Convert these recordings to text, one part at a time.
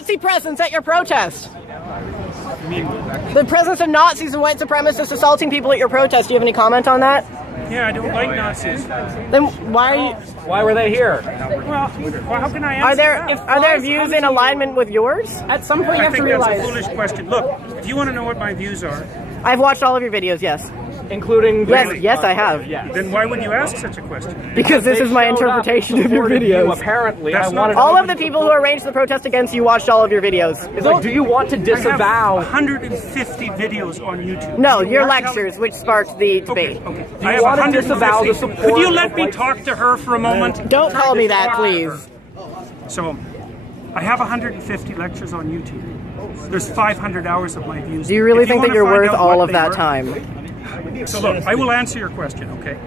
Nazi presence at your protest. The presence of Nazis and white supremacists assaulting people at your protest. Do you have any comment on that? Yeah, I don't like Nazis. Then why are you? Why were they here? Well, how can I answer that? Are there views in alignment with yours? At some point, you have to realize. That's a foolish question. Look, if you want to know what my views are, I've watched all of your videos. Yes. Including yes, I have. Then why would you ask such a question? Because this is my interpretation of your videos. Apparently, all of the people who arranged the protest against you watched all of your videos. It's like, do you want to disavow? I have 150 videos on YouTube. No, your lectures, which sparked the debate. Okay. Do you want to disavow the support? Could you let me talk to her for a moment? Don't call me that, please. So, I have 150 lectures on YouTube. There's 500 hours of my views. Do you really think that you're worth all of that time? So look, I will answer your question, okay?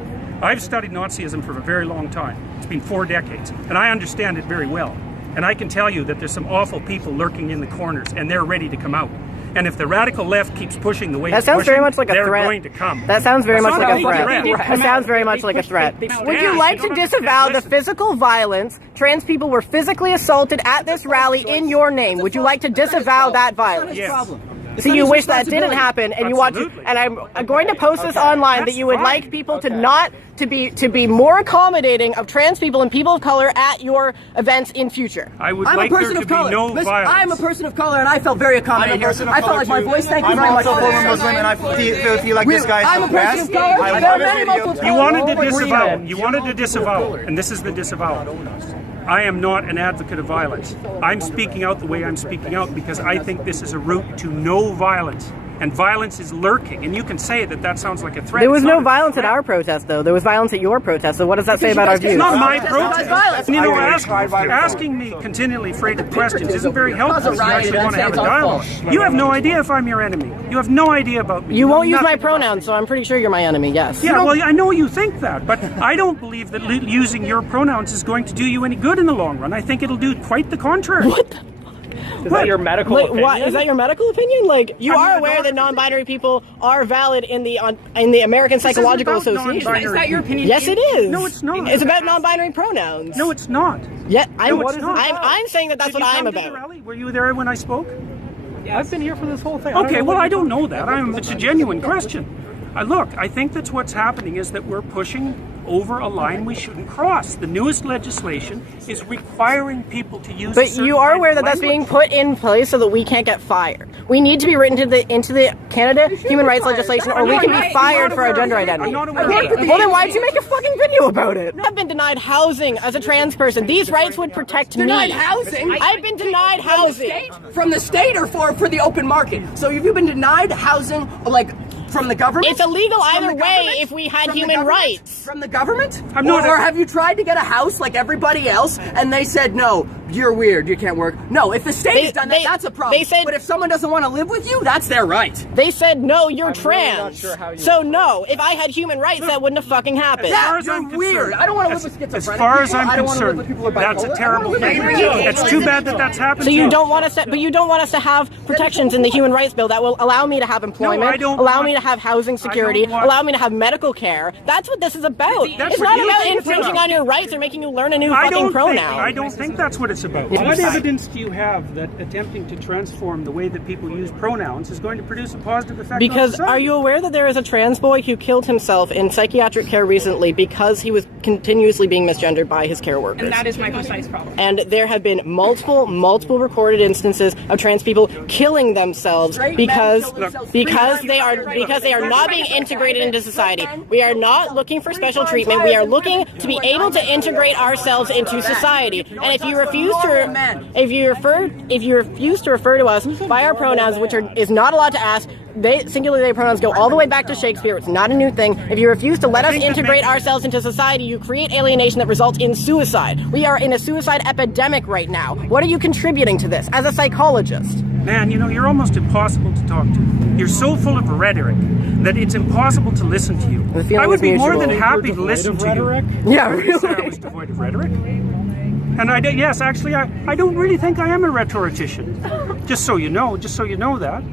I've studied Nazism for a very long time. It's been 4 decades, and I understand it very well. And I can tell you that there's some awful people lurking in the corners, and they're ready to come out. And if the radical left keeps pushing the way that sounds very much like a they're threat. Going to come. That sounds very much like a threat. That sounds very much like a threat. Would you like to disavow the physical violence? Trans people were physically assaulted at this rally in your name. Would you like to disavow that violence? Yes. So you wish that didn't happen, and you want to, and I'm going to post this online that you would like people to not to be more accommodating of trans people and people of color at your events in future. I would like there to be no violence. I'm a person of color, and I felt very accommodating here. I felt like my voice. Thank you very much. I'm also former Muslim, and I feel like this guy's I'm a person of color. There are many Muslims. You wanted to disavow. You wanted to disavow, and this is the disavowal. I am not an advocate of violence. I'm speaking out the way I'm speaking out because I think this is a route to no violence. And violence is lurking. And you can say that that sounds like a threat. There was no violence at our protest, though. There was violence at your protest. So what does that say about our views? It's not my protest. You know, asking me continually freighted questions isn't very helpful if you actually want to have a dialogue. You have no idea if I'm your enemy. You have no idea about me. You won't use my pronouns, so I'm pretty sure you're my enemy, yes. Yeah, well, I know you think that, but I don't believe that using your pronouns is going to do you any good in the long run. I think it'll do quite the contrary. What the? Is that your medical opinion? What, is that your medical opinion? Like, you are aware that non-binary people are valid in the American Psychological Association. Is that your opinion? Yes, it is. No, it's not. It's about non-binary pronouns. No, it's not. Yeah, I'm saying that that's what I'm about. Did you come to the rally? Were you there when I spoke? I've been here for this whole thing. Okay, well, I don't know that. It's a genuine question. Look, I think that's what's happening is that we're pushing over a line we shouldn't cross. The newest legislation is requiring people to use. But you are aware that that's being put in place so that we can't get fired. We need to be written into the Canada human rights legislation, or we can be fired for our gender identity. I'm not aware of that. Well, then why did you make a fucking video about it? I've been denied housing as a trans person. These rights would protect me. Denied housing? I've been denied housing. From the state or for the open market? So have you been denied housing, like, from the government? It's illegal either way if we had human rights. From the government? Or have you tried to get a house like everybody else and they said, no, you're weird, you can't work? No, if the state has done that, that's a problem. They said, but if someone doesn't want to live with you, that's their right. They said, no, you're trans. Really sure so no, if I had human rights, that wouldn't have fucking happened. You're weird. I don't want to live with schizophrenic people. As far as I'm concerned, people that's a terrible thing. It's too bad that that's happened. So you don't want us to, but you don't want us to have protections in the human rights bill that will allow me to have employment, allow me to have housing security, allow me to have medical care. That's what this is about. It's not about infringing on your rights or making you learn a new fucking pronoun. I don't think that's what it's about. What evidence do you have that attempting to transform the way that people use pronouns is going to produce a positive effect on society? Are you aware that there is a trans boy who killed himself in psychiatric care recently because he was continuously being misgendered by his care workers? And that is my precise problem. And there have been multiple recorded instances of trans people killing themselves because they are not being integrated into society. We are not looking for special treatment. We are looking to be able to integrate ourselves into society. And if you refuse to refer to us by our pronouns, which is not allowed to ask, singular they pronouns go all the way back to Shakespeare. It's not a new thing. If you refuse to let us integrate ourselves into society, you create alienation that results in suicide. We are in a suicide epidemic right now. What are you contributing to this as a psychologist? Man, you know, you're almost impossible to talk to. You're so full of rhetoric that it's impossible to listen to you. I would be more than happy to listen to you. Yeah, really? I was devoid of rhetoric. And I don't really think I am a rhetorician. Just so you know that.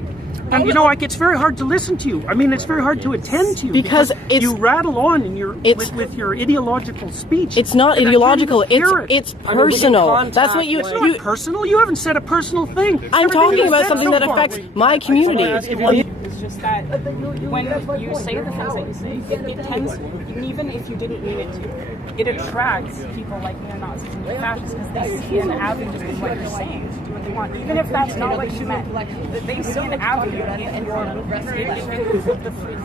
And you know, like, it's very hard to listen to you. I mean, it's very hard to attend to you because you rattle on in your with your ideological speech. It's not ideological. It's personal. That's what you. It's not personal. You haven't said a personal thing. I'm talking about something that affects my community. It's just that when you say the things that you say, it tends, even if you didn't mean it to, it attracts people like neo-Nazis and fascists because they see an avenue in what you're saying to do what they want. Even if that's not what you meant, they see an avenue in your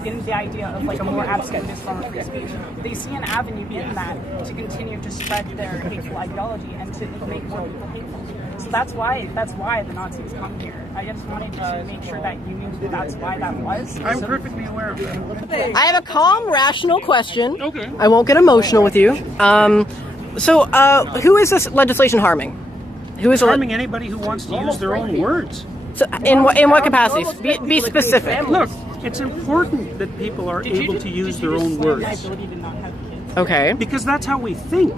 in the idea of like a more abscondist form of free speech. They see an avenue in that to continue to spread their hateful ideology and to make more people hateful. So that's why the Nazis come here. I just wanted to make sure that you knew that's why that was. I'm perfectly aware of it. I have a calm, rational question. Okay. I won't get emotional with you. So, who is this legislation harming? Who is harming anybody who wants to use their own words? So, in what capacities? Be specific. Look, it's important that people are able to use their own words. Okay. Because that's how we think.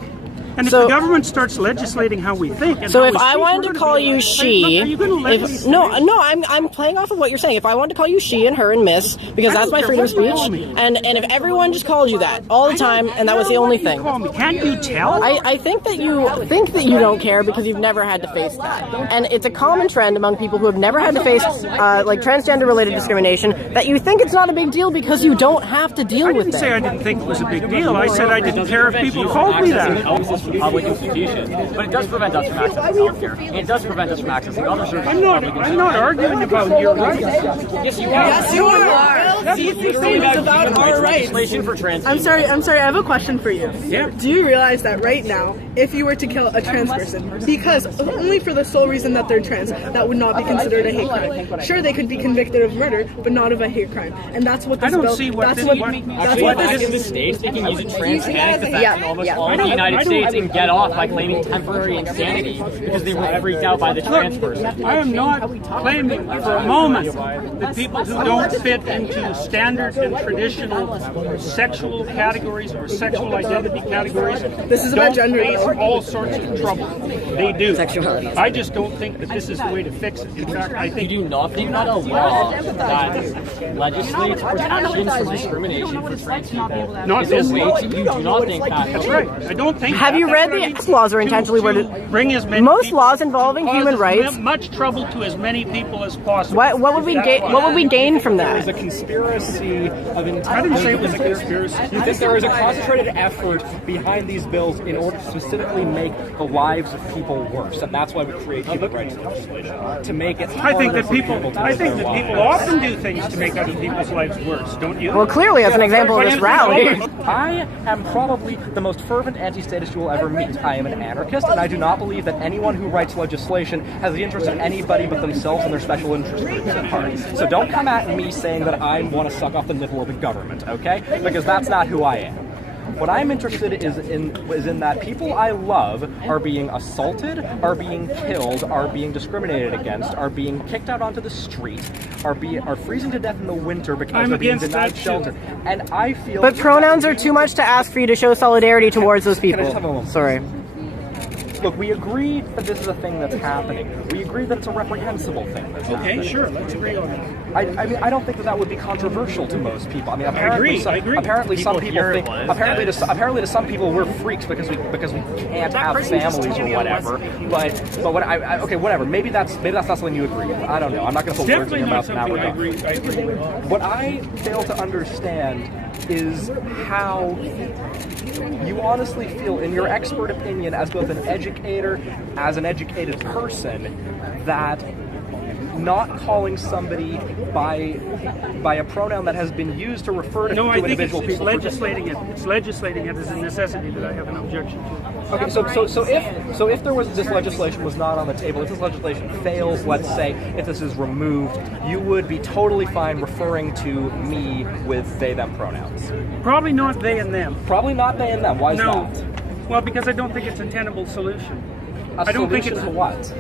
And if the government starts legislating how we think, and so how if we I speak, wanted to call you she, I'm playing off of what you're saying. If I wanted to call you she and her and miss, because that's my freedom of speech, and if everyone just called you that all the time, and that was the only thing. Can't you tell? I think that you don't care because you've never had to face that, and it's a common trend among people who have never had to face like transgender-related discrimination that you think it's not a big deal because you don't have to deal with it. I didn't say I didn't think it was a big deal. I said I didn't care if people called me that. Public institutions, but it does prevent us from accessing healthcare. And it does prevent us from accessing other services. I'm not arguing about your rights. Yes, you are. Yes, you are. It's about our rights. I'm sorry. I have a question for you. Yeah. Do you realize that right now, if you were to kill a trans person, because only for the sole reason that they're trans, that would not be considered a hate crime. Sure, they could be convicted of murder, but not of a hate crime. And that's what this bill. In the States, they can use a trans-panic defense in almost all of the United States and get off by claiming temporary insanity because they were freaked out by the trans person. I am not claiming for a moment that people who don't fit into standard and traditional sexual categories or sexual identity categories about gender, face all sorts of trouble. They do. Sexuality. I just don't think that this is the way to fix it. In fact, I think do you not a law that legislates protections from discrimination for trans people? not this way. You do not think that. That's right. I don't think. Have you read the laws are intentionally worded? Bring as many most people, laws involving human rights. Much trouble to as many people as possible. What would we gain? What would we gain from that? There's a conspiracy of intent. I didn't say it was a conspiracy. You think there is a concentrated effort behind these bills in order to specifically make the lives of people worse, and that's why we create human rights legislation to make it. I think that people often do things to make other people's lives worse. Don't you? Well, clearly, as an example of this rally. I am probably the most fervent anti-statist you will ever meet. I am an anarchist, and I do not believe that anyone who writes legislation has the interest of anybody but themselves and their special interest groups at heart. So don't come at me saying that I want to suck off the nipple of the government, okay? Because that's not who I am. What I'm interested is in that people I love are being assaulted, are being killed, are being discriminated against, are being kicked out onto the street, are freezing to death in the winter because they're being denied shelter. And I feel. But pronouns are too much to ask for you to show solidarity towards those people. Can I just have a moment? Sorry. Look, we agree that this is a thing that's happening. We agree that it's a reprehensible thing that's happening. Okay, sure, let's agree on that. I mean, I don't think that would be controversial to most people. I mean, apparently, I agree. Apparently, some people think. Apparently, to some people, we're freaks because we can't have families or whatever. But what okay, whatever. Maybe that's not something you agree with. I don't know. I'm not going to put words in your mouth in that regard. I agree with. What I fail to understand is how you honestly feel, in your expert opinion, as both an educator, as an educated person, that not calling somebody by a pronoun that has been used to refer to individual people. No, I think it's legislating it. It's legislating it as a necessity that I have an objection to. Okay, so if there was this legislation was not on the table, if this legislation fails, let's say, if this is removed, you would be totally fine referring to me with they them pronouns. Probably not they and them. Probably not they and them. Why is No. that? Well, because I don't think it's a tenable solution. I don't think it's what?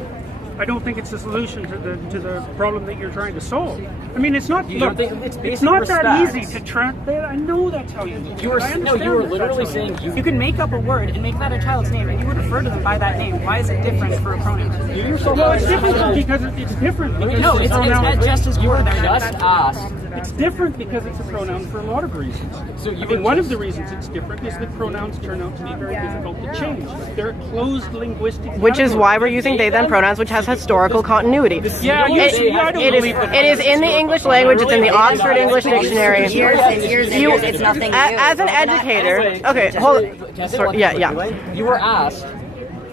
I don't think it's the solution to the problem that you're trying to solve. I mean, it's not. Look, it's not that easy to track. I know that's how you. You were literally saying you can make up a word and make that a child's name, and you would refer to them by that name. Why is it different for a pronoun? Well, it's different because it's different. No, it's just as you just asked. It's different because it's a pronoun for a lot of reasons. So one of the reasons it's different is that pronouns turn out to be very difficult to change. They're closed linguistic. Which is why we're using they them pronouns, which has historical continuity. Yeah, it is in the English language. It's in the Oxford English Dictionary. It's nothing new. As an educator, okay, hold on. Sorry, yeah. You were asked,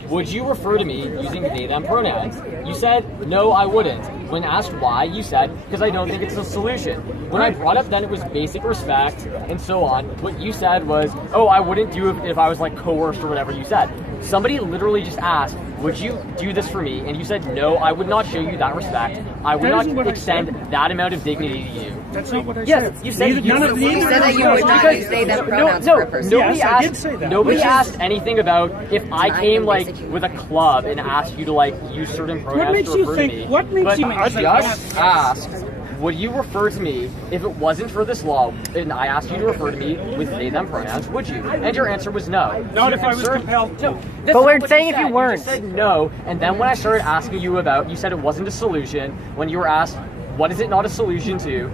would you refer to me using they them pronouns? You said, no, I wouldn't. When asked why, you said, because I don't think it's a solution. When I brought up then it was basic respect and so on, what you said was, oh, I wouldn't do it if I was like coerced or whatever you said. Somebody literally just asked, would you do this for me? And you said, no, I would not show you that respect. I would not extend that amount of dignity to you. That's not what I said. Yes, you said You said that you would not use they them pronouns for a person. Nobody Yes, I did say that. Nobody asked anything about if I came like with a club and asked you to like use certain pronouns to refer to me. What makes you I just asked, would you refer to me if it wasn't for this law and I asked you to refer to me with they them pronouns, would you? And your answer was no. Not if I was compelled to. But we're saying if you weren't. You said no, and then when I started asking you about, you said it wasn't a solution. When you were asked, what is it not a solution to?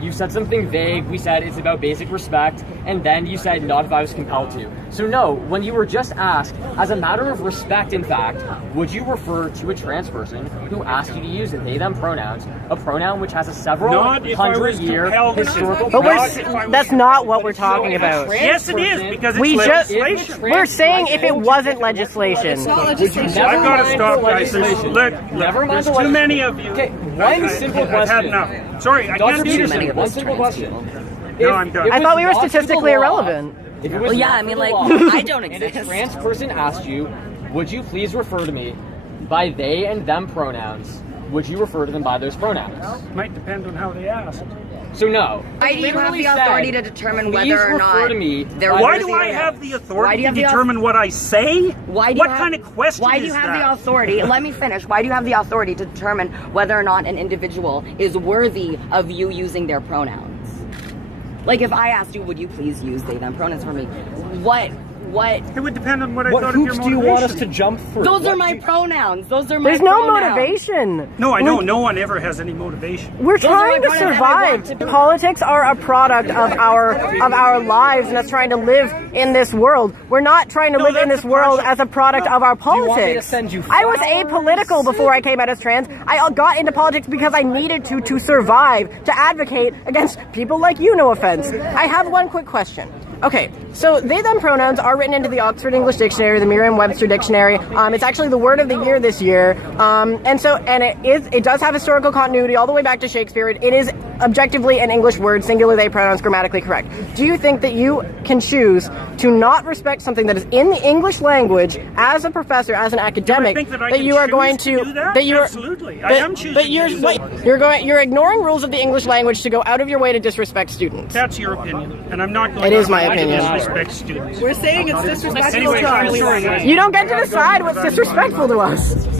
You said something vague. We said it's about basic respect, and then you said not if I was compelled to. So no, when you were just asked, as a matter of respect, in fact, would you refer to a trans person who asked you to use they them pronouns, a pronoun which has a several hundred-year historical... But that's not what we're talking about. Yes, it is, because it's legislation. We're saying if it wasn't legislation. It's not legislation. I've got to stop, guys. There's too many of you. Okay, one simple question. I've had enough. Sorry, I can't do this anymore. One simple question. No, I'm done. I thought we were statistically irrelevant. Well, yeah, I mean, like, I don't exist. And a trans person asked you, would you please refer to me by they and them pronouns? Would you refer to them by those pronouns? Might depend on how they asked. So no. Why do you have the authority to determine whether or not they're Why do I have the authority to determine what I say? What kind of question is that? Why do you have the authority? Let me finish. Why do you have the authority to determine whether or not an individual is worthy of you using their pronouns? Like, if I asked you, would you please use they them pronouns for me? What? It would depend on what I What thought of your hoops motivation. do you want us to jump through? Those are my pronouns. Those are my There's no pronouns. motivation. No, I know. No one ever has any motivation. We're trying to Those are my pronouns, survive. Politics are a product of our lives and us trying to live in this world. We're not trying to live in this world as a product of our you want me to politics. send you I was flowers? apolitical before I came out as trans. I got into politics because I needed to survive, to advocate against people like you, no offense. I have one quick question. Okay, so they them pronouns are written into the Oxford English Dictionary, the Merriam-Webster Dictionary. It's actually the word of the year this year, and it does have historical continuity all the way back to Shakespeare. It is objectively an English word, singular they pronouns, grammatically correct. Do you think that you can choose to not respect something that is in the English language as a professor, as an academic, you are going to Absolutely, I am choosing. But you're ignoring rules of the English language to go out of your way to disrespect students. That's your opinion, and I'm not going. It is my to opinion. disrespect students. We're saying it's disrespectful Anyway, to I'm us. sorry. You don't get to decide what's disrespectful to us.